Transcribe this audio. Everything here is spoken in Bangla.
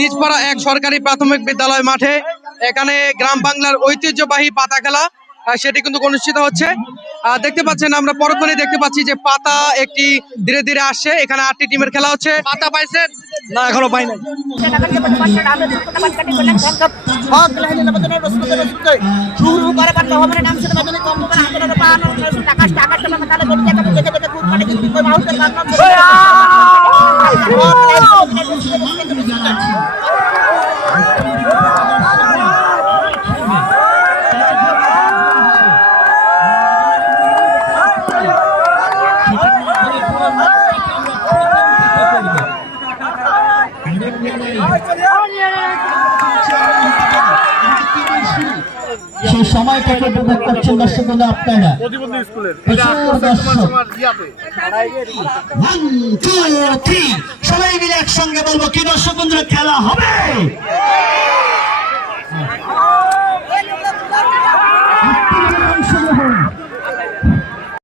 নিজপাড়া এক সরকারি প্রাথমিক বিদ্যালয় মাঠে এখানে গ্রাম বাংলার ঐতিহ্যবাহী পাতা খেলা সেটি কিন্তু অনুষ্ঠিত হচ্ছে। দেখতে পাচ্ছেন, আমরা পরক্ষণে দেখতে পাচ্ছি যে পাতা একটি ধীরে ধীরে আসছে। এখানে 8টি টিমের খেলা হচ্ছে। পাতা পাইছেন? না, এখনো পাই নাই। সেই সময়টাকে উপভোগ করছেন দর্শক বন্ধু আপনারা। সবাই মিলে একসঙ্গে বলবো কি দর্শক বন্ধুরা, খেলা হবে।